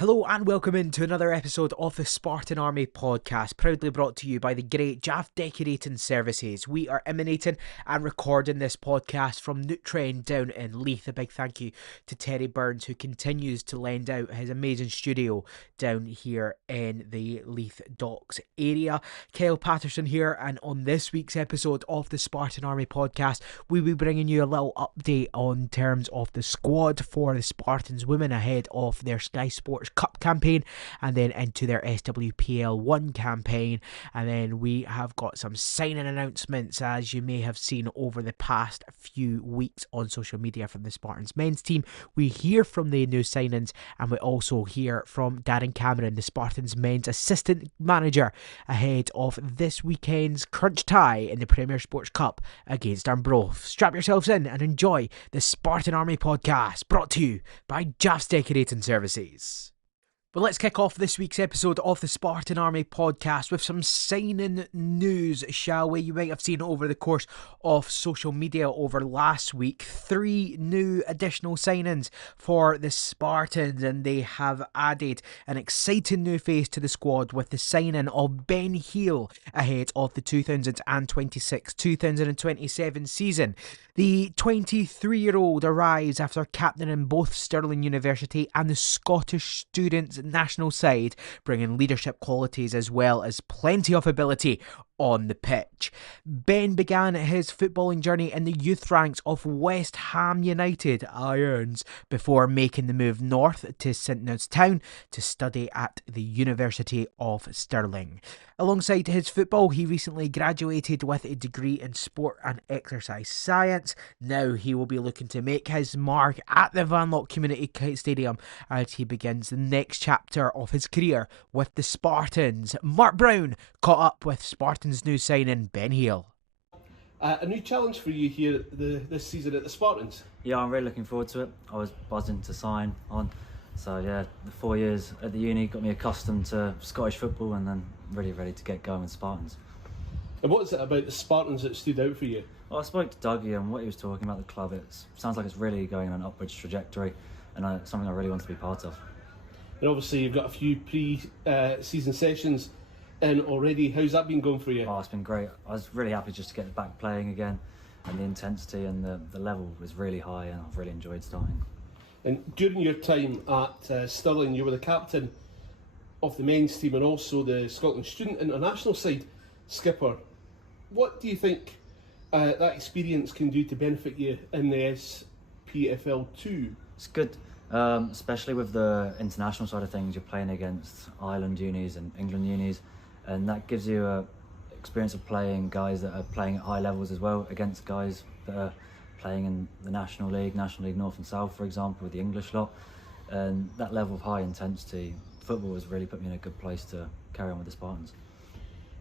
Hello and welcome into another episode of the Spartan Army Podcast, proudly brought to you by the great Jafs Decorating Services. We are emanating and recording this podcast from Noot Train down in Leith. A big thank you to Terry Burns, who continues to lend out his amazing studio down here in the Leith Docks area. Kyle Patterson here, and on this week's episode of the Spartan Army Podcast, we'll be bringing you a little update on terms of the squad for the Spartans Women ahead of their Sky Sports Cup campaign, and then into their SWPL 1 campaign. And then we have got some signing announcements, as you may have seen over the past few weeks on social media from the Spartans men's team. We hear from the new signings, and we also hear from Darren Cameron, the Spartans men's assistant manager, ahead of this weekend's crunch tie in the Premier Sports Cup against Arbroath. Strap yourselves in and enjoy the Spartan Army Podcast, brought to you by Jafs Decorating Services. But let's kick off this week's episode of the Spartan Army Podcast with some signing news, shall we? You might have seen over the course of social media over last week, 3 new additional signings for the Spartans, and they have added an exciting new face to the squad with the signing of Ben Heel ahead of the 2026-2027 season. The 23-year-old arrives after captaining both Stirling University and the Scottish Students national side, bringing leadership qualities as well as plenty of ability on the pitch. Ben began his footballing journey in the youth ranks of West Ham United Irons before making the move north to St Neots Town to study at the University of Stirling. Alongside his football, he recently graduated with a degree in sport and exercise science. Now he will be looking to make his mark at the Vanlock Community Stadium as he begins the next chapter of his career with the Spartans. Mark Brown caught up with Spartans' new signing Ben Heel. A new challenge for you here this season at the Spartans. Yeah, I'm really looking forward to it. I was buzzing to sign on. So yeah, the 4 years at the uni got me accustomed to Scottish football, and then really ready to get going with Spartans. And what is it about the Spartans that stood out for you? Well, I spoke to Dougie, and what he was talking about the club, it sounds like it's really going on an upwards trajectory, and something I really want to be part of. And obviously you've got a few pre-season sessions in already. How's that been going for you? Oh, it's been great. I was really happy just to get back playing again, and the intensity and the level was really high, and I've really enjoyed starting. And during your time at Stirling, you were the captain of the men's team and also the Scotland Student International side skipper. What do you think that experience can do to benefit you in the SPFL 2? It's good, especially with the international side of things. You're playing against Ireland unis and England unis, and that gives you a experience of playing guys that are playing at high levels as well, against guys that are playing in the National League North and South, for example, with the English lot. And that level of high intensity football has really put me in a good place to carry on with the Spartans.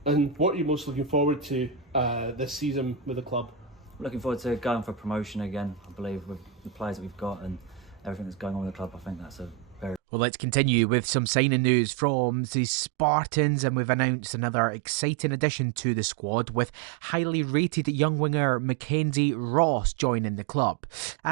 And what are you most looking forward to this season with the club? I'm looking forward to going for promotion again. I believe with the players that we've got and everything that's going on with the club, I think that's a very... Well, let's continue with some signing news from the Spartans, and we've announced another exciting addition to the squad with highly rated young winger Mackenzie Ross joining the club.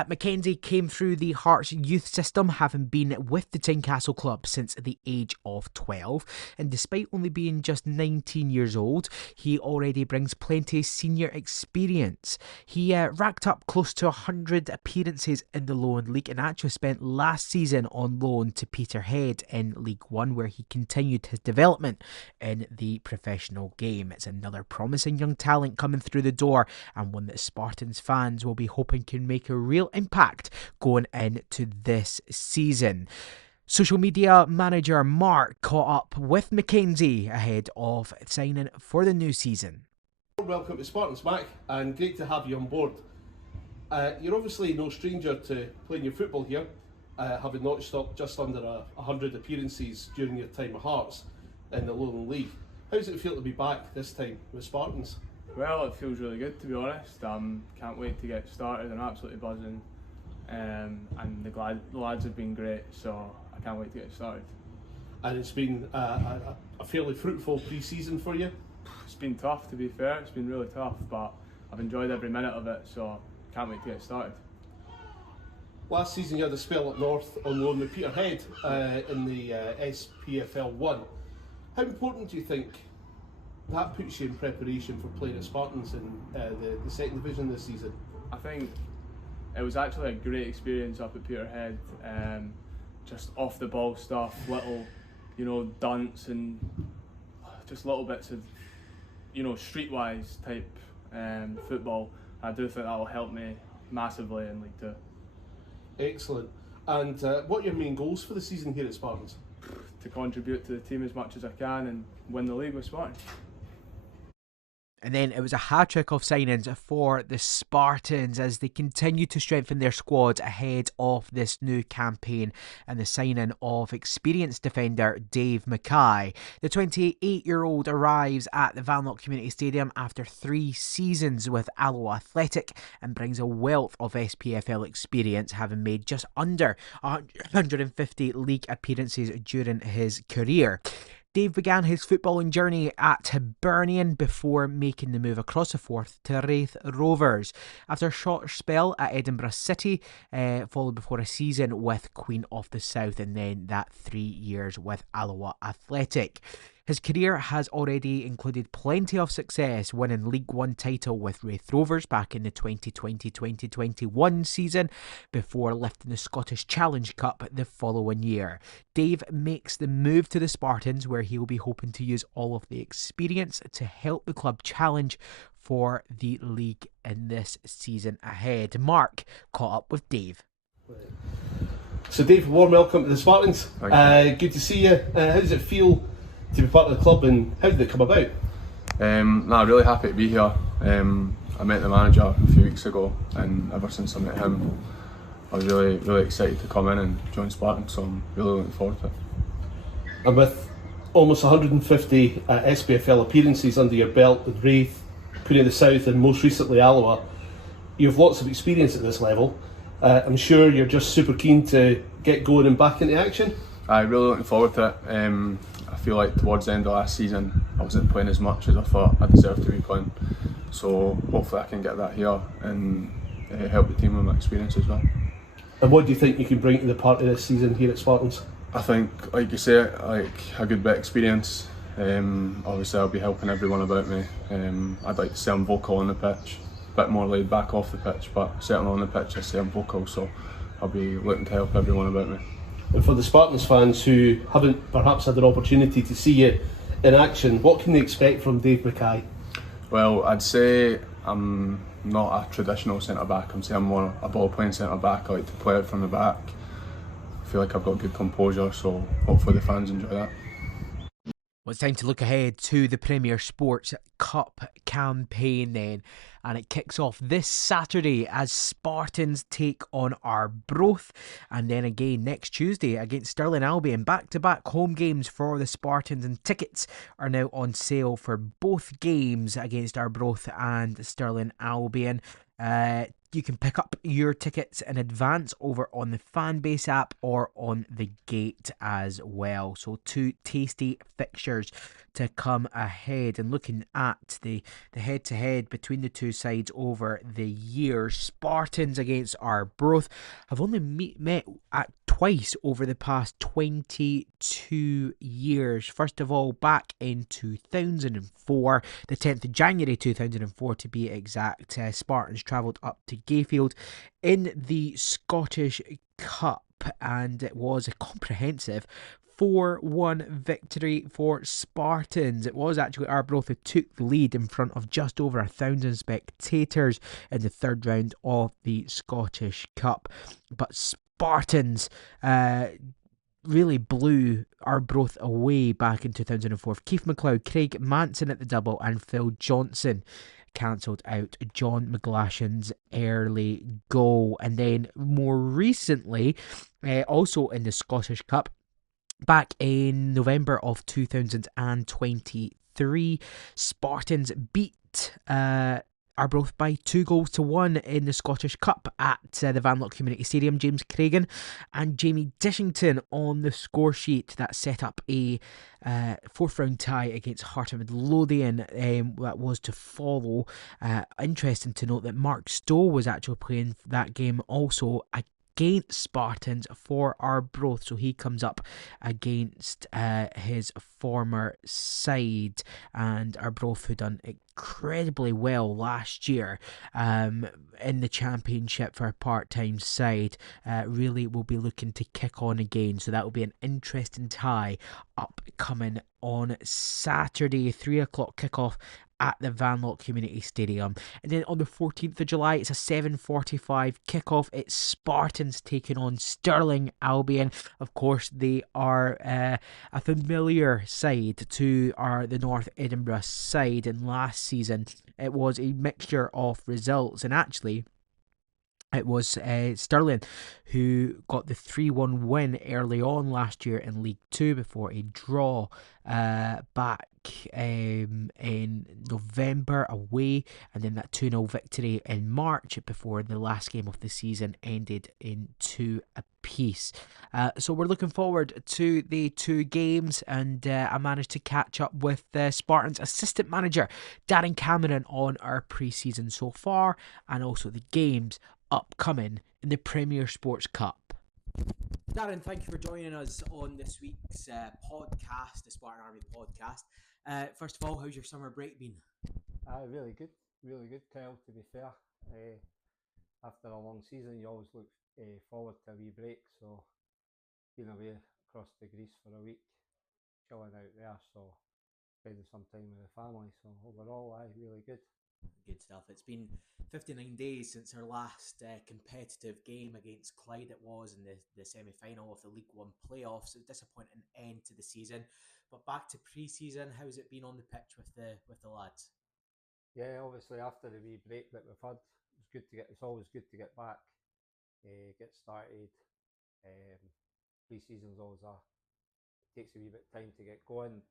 Mackenzie came through the Hearts youth system, having been with the Tynecastle club since the age of 12, and despite only being just 19 years old, he already brings plenty of senior experience. He racked up close to 100 appearances in the Lower League and actually spent last season on loan to Peterhead in League One, where he continued his development in the professional game. It's another promising young talent coming through the door, and one that Spartans fans will be hoping can make a real impact going into this season. Social media manager Mark caught up with Mackenzie ahead of signing for the new season. Welcome to Spartans, Mac, and great to have you on board. You're obviously no stranger to playing your football here, having notched up just under 100 appearances during your time at Hearts in the Lowland League. How does it feel to be back this time with Spartans? Well, it feels really good, to be honest. Can't wait to get started. I'm absolutely buzzing, and the lads have been great, so I can't wait to get started. And it's been a fairly fruitful pre-season for you? It's been tough, to be fair. It's been really tough, but I've enjoyed every minute of it, so can't wait to get started. Last season you had a spell up north on loan with Peterhead in the SPFL 1. How important do you think that puts you in preparation for playing at Spartans in the second division this season? I think it was actually a great experience up at Peterhead. Just off the ball stuff, little, dunts and just little bits of, streetwise type football. I do think that will help me massively in League Two. Excellent. And what are your main goals for the season here at Spartans? To contribute to the team as much as I can and win the league with Spartans. And then it was a hat-trick of signings for the Spartans as they continue to strengthen their squad ahead of this new campaign and the signing of experienced defender Dave McKay. The 28-year-old arrives at the Vanlock Community Stadium after 3 seasons with Alloa Athletic and brings a wealth of SPFL experience, having made just under 150 league appearances during his career. Dave began his footballing journey at Hibernian before making the move across the Forth to Raith Rovers. After a short spell at Edinburgh City, followed before a season with Queen of the South and then that 3 years with Alloa Athletic. His career has already included plenty of success, winning League One title with Raith Rovers back in the 2020-2021 season before lifting the Scottish Challenge Cup the following year. Dave makes the move to the Spartans, where he will be hoping to use all of the experience to help the club challenge for the league in this season ahead. Mark caught up with Dave. So Dave, warm welcome to the Spartans. Good to see you. How does it feel to be part of the club, and how did it come about? Really happy to be here. I met the manager a few weeks ago, and ever since I met him, I was really excited to come in and join Spartan, so I'm really looking forward to it. And with almost 150 SPFL appearances under your belt with Raith, Queen of the South and most recently Alloa, you have lots of experience at this level. I'm sure you're just super keen to get going and back into action. I'm really looking forward to it. I feel like towards the end of last season I wasn't playing as much as I thought I deserved to be playing, so hopefully I can get that here and help the team with my experience as well. And what do you think you can bring to the party this season here at Spartans? I think, like you say, like a good bit of experience. Obviously I'll be helping everyone about me. I'd like to say I'm vocal on the pitch, a bit more laid back off the pitch, but certainly on the pitch I say I'm vocal, so I'll be looking to help everyone about me. And for the Spartans fans who haven't perhaps had an opportunity to see you in action, what can they expect from Dave McKay? Well, I'd say I'm not a traditional centre-back. I'm more a ball-playing centre-back. I like to play out from the back. I feel like I've got good composure, so hopefully the fans enjoy that. Well, it's time to look ahead to the Premier Sports Cup campaign then, and it kicks off this Saturday as Spartans take on Arbroath, and then again next Tuesday against Stirling Albion. Back-to-back home games for the Spartans, and tickets are now on sale for both games against Arbroath and Stirling Albion. You can pick up your tickets in advance over on the Fanbase app or on the gate as well. So 2 tasty fixtures to come ahead. And looking at the head-to-head between the two sides over the years, Spartans against Arbroath have only met at twice over the past 22 years. First of all, back in 2004, the 10th of January 2004 to be exact, Spartans travelled up to Gayfield in the Scottish Cup, and it was a comprehensive 4-1 victory for Spartans. It was actually Arbroath who took the lead in front of just over 1,000 spectators in the third round of the Scottish Cup. But Spartans really blew Arbroath away back in 2004. Keith McLeod, Craig Manson at the double, and Phil Johnson cancelled out John McGlashan's early goal. And then more recently, also in the Scottish Cup, back in November of 2023, Spartans beat Arbroath by 2-1 in the Scottish Cup at the Vanlock Community Stadium. James Cragen and Jamie Dishington on the score sheet that set up a 4th round tie against Heart of Midlothian that was to follow. Interesting to note that Mark Stowe was actually playing that game also. I against Spartans for Arbroath. So he comes up against his former side, and Arbroath, who done incredibly well last year in the championship for a part-time side, really will be looking to kick on again. So that will be an interesting tie upcoming on Saturday, 3 o'clock kickoff at the Vanlock Community Stadium. And then on the 14th of July, it's a 7:45 kickoff. It's Spartans taking on Stirling Albion. Of course, they are a familiar side to the North Edinburgh side, and last season it was a mixture of results, and actually it was Stirling who got the 3-1 win early on last year in League Two before a draw back in November away, and then that 2-0 victory in March before the last game of the season ended in 2 apiece. So we're looking forward to the two games, and I managed to catch up with Spartans assistant manager Darren Cameron on our pre-season so far, and also the games upcoming in the Premier Sports Cup. Darren, thank you for joining us on this week's podcast, the Spartan Army Podcast. First of all, how's your summer break been? Really good, Kyle, to be fair. After a long season, you always look forward to a wee break, so been away across to Greece for a week, chilling out there, so spending some time with the family, so overall, really good. Good stuff. It's been 59 days since our last competitive game against Clyde. It was in the semi-final of the League One playoffs. A disappointing end to the season, but back to pre-season. How's it been on the pitch with the lads? Yeah, obviously after the wee break that we've had, it's always good to get back, get started. Pre-season's always takes a wee bit of time to get going.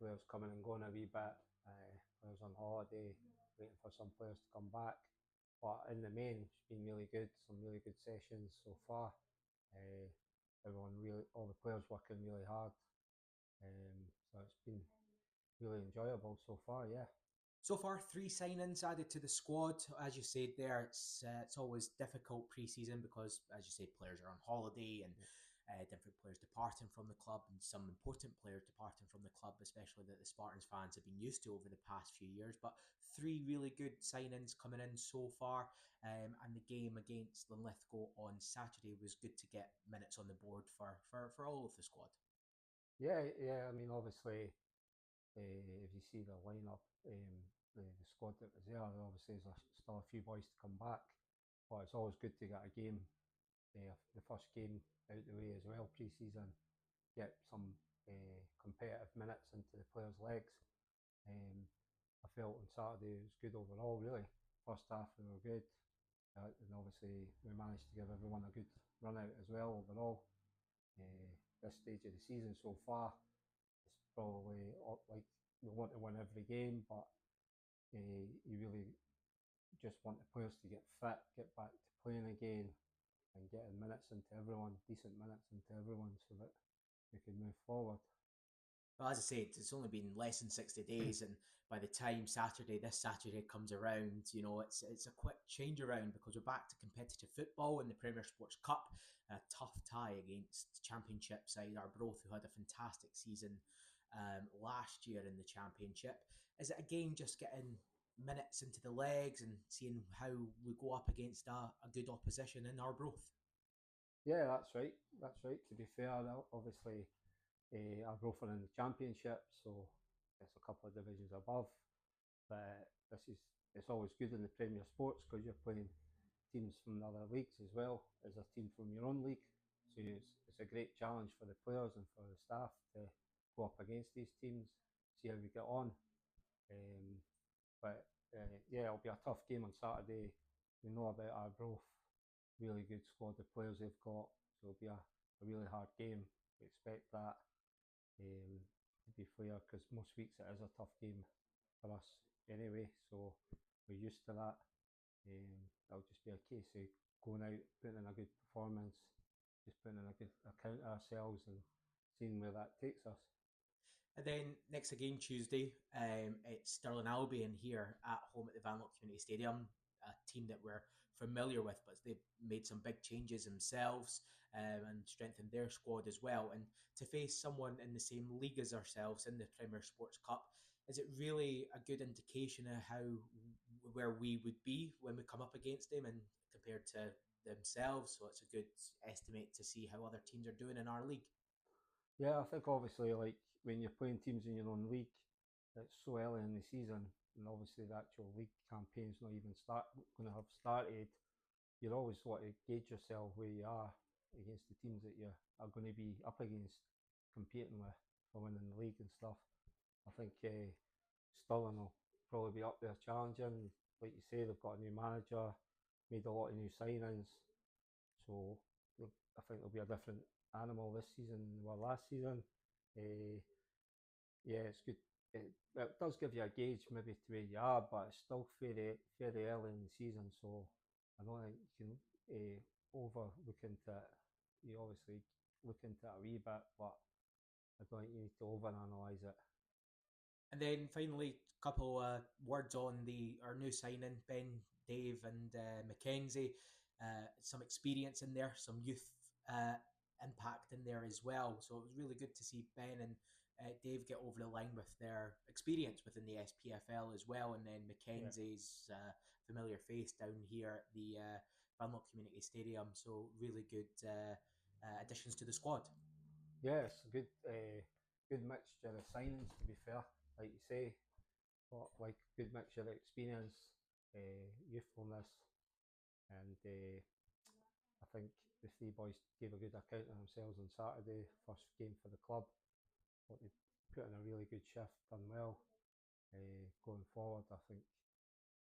Players coming and going a wee bit. Players on holiday, waiting for some players to come back. But in the main, it's been really good. Some really good sessions so far. All the players working really hard. So it's been really enjoyable so far, yeah. So far, 3 signings added to the squad. As you said there, it's always difficult pre-season because, as you say, players are on holiday and different players departing from the club, and some important players departing from the club, especially that the Spartans fans have been used to over the past few years. But 3 really good signings coming in so far, and the game against Linlithgow on Saturday was good to get minutes on the board for all of the squad. Yeah. I mean, obviously, if you see the lineup, the squad that was there, obviously there's still a few boys to come back, but it's always good to get a game, the first game out the way as well, pre-season, get some competitive minutes into the players' legs. I felt on Saturday it was good overall, really. First half we were good, and obviously we managed to give everyone a good run out as well overall. This stage of the season so far, it's probably like we want to win every game, but you really just want the players to get fit, get back to playing again, and getting minutes into everyone, decent minutes into everyone, so that we can move forward. Well, as I said, it's only been less than 60 days, and by the time this Saturday comes around, it's a quick change around because we're back to competitive football in the Premier Sports Cup. A tough tie against Championship side Arbroath, who had a fantastic season last year in the Championship. Is it again just getting minutes into the legs and seeing how we go up against a good opposition in Arbroath? Yeah, that's right. To be fair, obviously, Arbroath are in the Championship, so it's a couple of divisions above. But it's always good in the Premier Sports because you're playing teams from the other leagues as well as a team from your own league. So it's a great challenge for the players and for the staff to go up against these teams, see how we get on. Yeah, it'll be a tough game on Saturday. We know about Arbroath, really good squad of players they've got, so it'll be a really hard game. We expect that. To be fair, because most weeks it is a tough game for us anyway, so we're used to that. It'll just be a case of going out, putting in a good performance, just putting in a good account of ourselves and seeing where that takes us. And then next again Tuesday, it's Stirling Albion here at home at the Vanlock Community Stadium, a team that we're familiar with, but they've made some big changes themselves and strengthened their squad as well. And to face someone in the same league as ourselves in the Premier Sports Cup, is it really a good indication of where we would be when we come up against them and compared to themselves? So it's a good estimate to see how other teams are doing in our league. Yeah, I think obviously like when you're playing teams in your own league, it's so early in the season, and obviously the actual league campaign's not even going to have started. You always want to gauge yourself where you are against the teams that you are going to be up against, competing with for winning the league and stuff. I think Stirling will probably be up there challenging. Like you say, they've got a new manager, made a lot of new signings, so I think there'll be a different animal this season than well last season. Yeah, it's good. It does give you a gauge maybe to where you are, but it's still fairly early in the season, so I don't think you can overlook into it. You obviously look into it a wee bit, but I don't think you need to overanalyze it. And then finally, a couple words on our new signing, Ben, Dave, and Mackenzie. Some experience in there, some youth impact in there as well. So it was really good to see Ben and Dave get over the line with their experience within the SPFL as well. And then Mackenzie's familiar face down here at the Bunlock Community Stadium. So really good additions to the squad. Yeah, it's a good mixture of signings, to be fair. Like you say, but like good mixture of experience, youthfulness, and I think the three boys gave a good account of themselves on Saturday, first game for the club. But they put in a really good shift, done well. Going forward, I think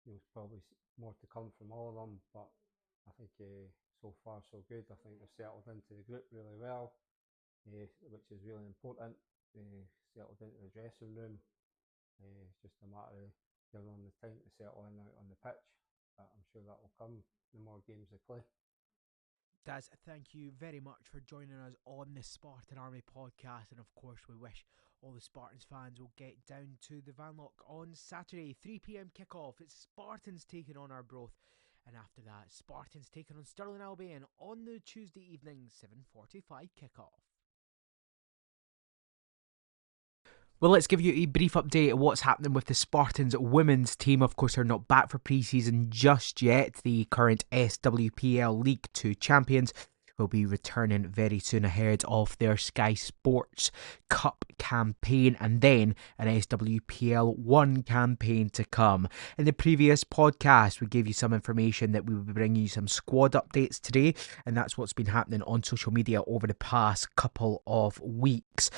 there's probably more to come from all of them, but I think so far so good. I think they've settled into the group really well, which is really important. Settled into the dressing room. It's just a matter of giving them the time to settle in out on the pitch. But I'm sure that will come the more games they play. Daz, thank you very much for joining us on the Spartan Army Podcast, and of course we wish all the Spartans fans will get down to the Vanlock on Saturday, 3 p.m. kickoff. It's Spartans taking on Arbroath, and after that Spartans taking on Stirling Albion on the Tuesday evening 7:45 kickoff. Well, let's give you a brief update of what's happening with the Spartans women's team. Of course, they're not back for pre-season just yet. The current SWPL League 2 champions will be returning very soon ahead of their Sky Sports Cup campaign and then an SWPL 1 campaign to come. In the previous podcast, we gave you some information that we will be bringing you some squad updates today, and that's what's been happening on social media over the past couple of weeks.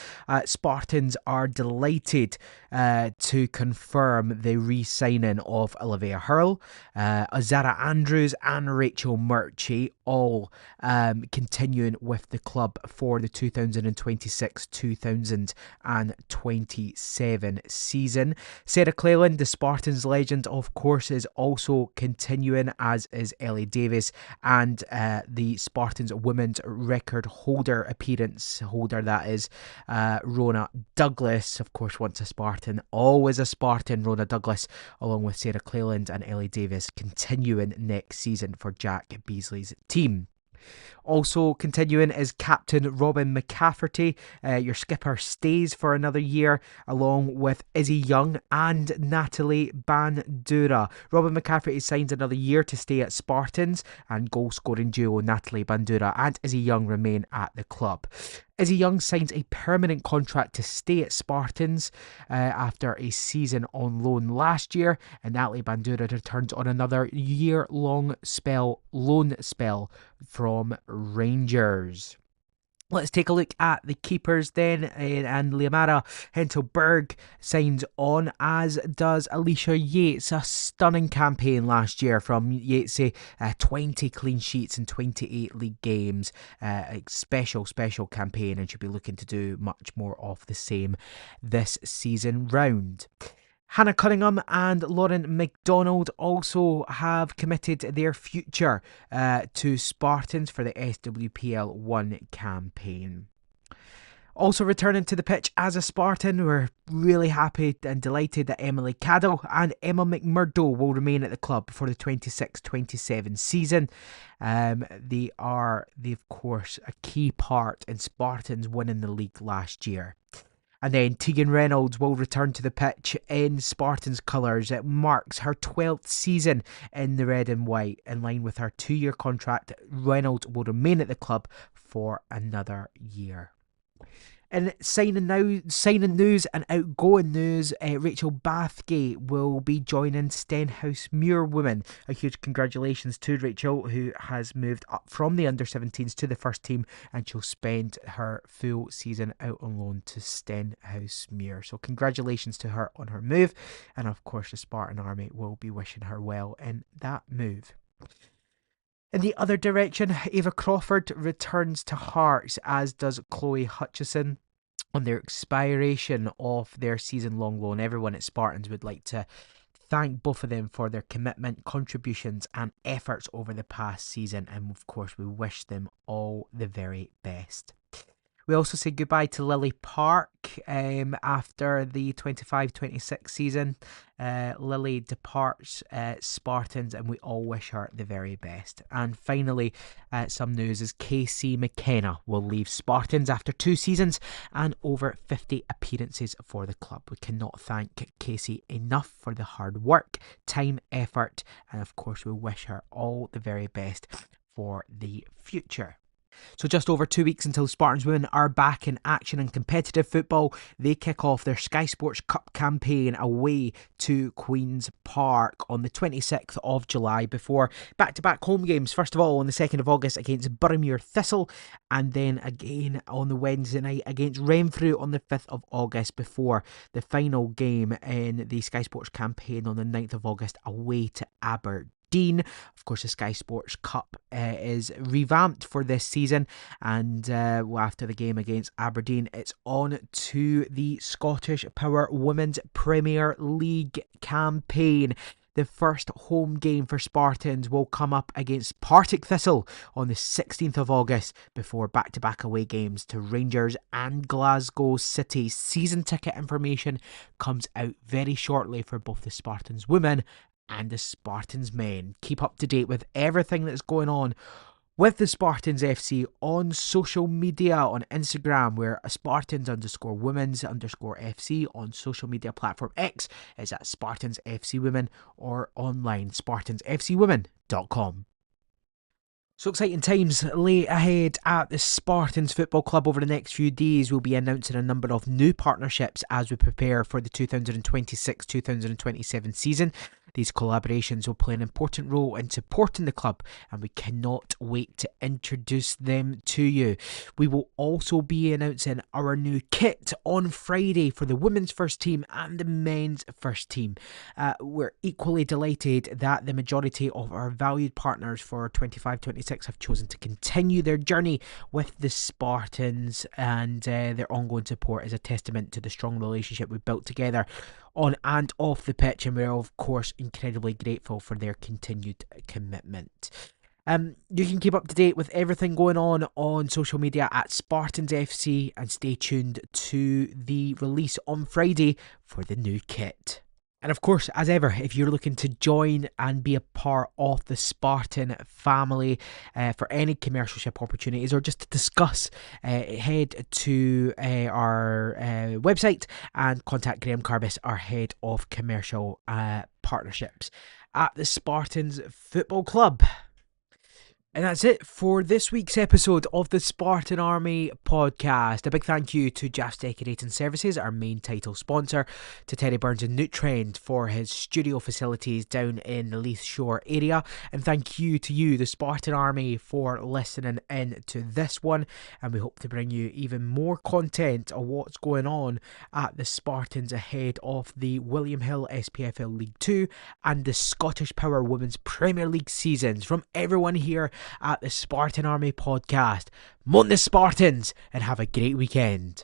Spartans are delighted to confirm the re-signing of Olivia Hurl, Azara Andrews and Rachel Murchie, all continuing with the club for the 2026-2027 season. Sarah Cleland, the Spartans legend, of course, is also continuing, as is Ellie Davis, and the Spartans women's record appearance holder, that is Rona Douglas. Of course, once a Spartan, always a Spartan. Rona Douglas, along with Sarah Cleland and Ellie Davis, continuing next season for Jack Beasley's team. Also continuing is Captain Robin McCafferty. Your skipper stays for another year, along with Izzy Young and Natalie Bandura. Robin McCafferty signs another year to stay at Spartans, and goal-scoring duo Natalie Bandura and Izzy Young remain at the club. Izzy Young signs a permanent contract to stay at Spartans after a season on loan last year, and Natalie Bandura returns on another year-long loan spell from Rangers. Let's take a look at the keepers then, and Liamara Hentelberg signs on, as does Alicia Yates. A stunning campaign last year from Yates, 20 clean sheets in 28 league games. A special campaign, and she'll be looking to do much more of the same this season round. Hannah Cunningham and Lauren McDonald also have committed their future to Spartans for the SWPL 1 campaign. Also returning to the pitch as a Spartan, we're really happy and delighted that Emily Caddill and Emma McMurdo will remain at the club for the 26-27 season. They are, of course, a key part in Spartans winning the league last year. And then Tegan Reynolds will return to the pitch in Spartans colours. It marks her 12th season in the red and white. In line with her 2-year contract, Reynolds will remain at the club for another year. In signing news and outgoing news, Rachel Bathgate will be joining Stenhousemuir Women. A huge congratulations to Rachel, who has moved up from the under-17s to the first team, and she'll spend her full season out on loan to Stenhousemuir. So congratulations to her on her move, and of course the Spartan Army will be wishing her well in that move. In the other direction, Ava Crawford returns to Hearts, as does Chloe Hutchison, on their expiration of their season-long loan. Everyone at Spartans would like to thank both of them for their commitment, contributions and efforts over the past season, and of course we wish them all the very best. We also say goodbye to Lily Park after the 25-26 season. Lily departs Spartans, and we all wish her the very best. And finally, some news is Casey McKenna will leave Spartans after 2 seasons and over 50 appearances for the club. We cannot thank Casey enough for the hard work, time, effort, and of course we wish her all the very best for the future. So just over 2 weeks until Spartans Women are back in action in competitive football. They kick off their Sky Sports Cup campaign away to Queen's Park on the 26th of July before back-to-back home games. First of all on the 2nd of August against Boroughmuir Thistle, and then again on the Wednesday night against Renfrew on the 5th of August before the final game in the Sky Sports campaign on the 9th of August away to Aberdeen. Of course, the Sky Sports Cup is revamped for this season, and after the game against Aberdeen, it's on to the Scottish Power Women's Premier League campaign. The first home game for Spartans will come up against Partick Thistle on the 16th of August before back-to-back away games to Rangers and Glasgow City. Season ticket information comes out very shortly for both the Spartans women and the Spartans men. Keep up to date with everything that's going on with the Spartans FC on social media, on Instagram, where Spartans_Women's_FC, on social media platform X is at Spartans FC Women, or online SpartansFCWomen.com. So exciting times lay ahead at the Spartans Football Club over the next few days. We'll be announcing a number of new partnerships as we prepare for the 2026-2027 season. These collaborations will play an important role in supporting the club, and we cannot wait to introduce them to you. We will also be announcing our new kit on Friday for the women's first team and the men's first team. We're equally delighted that the majority of our valued partners for 25-26 have chosen to continue their journey with the Spartans, and their ongoing support is a testament to the strong relationship we've built together on and off the pitch, and we're of course incredibly grateful for their continued commitment. You can keep up to date with everything going on social media at Spartans FC, and stay tuned to the release on Friday for the new kit. And of course, as ever, if you're looking to join and be a part of the Spartan family for any commercialship opportunities, or just to discuss, head to our website and contact Graham Carbis, our head of commercial partnerships at the Spartans Football Club. And that's it for this week's episode of the Spartan Army Podcast. A big thank you to Jafs Decorating Services, our main title sponsor, to Terry Burns and Nutrend for his studio facilities down in the Leith Shore area. And thank you to you, the Spartan Army, for listening in to this one. And we hope to bring you even more content of what's going on at the Spartans ahead of the William Hill SPFL League 2 and the Scottish Power Women's Premier League seasons. From everyone here at the Spartan Army Podcast, Mon the Spartans, and have a great weekend.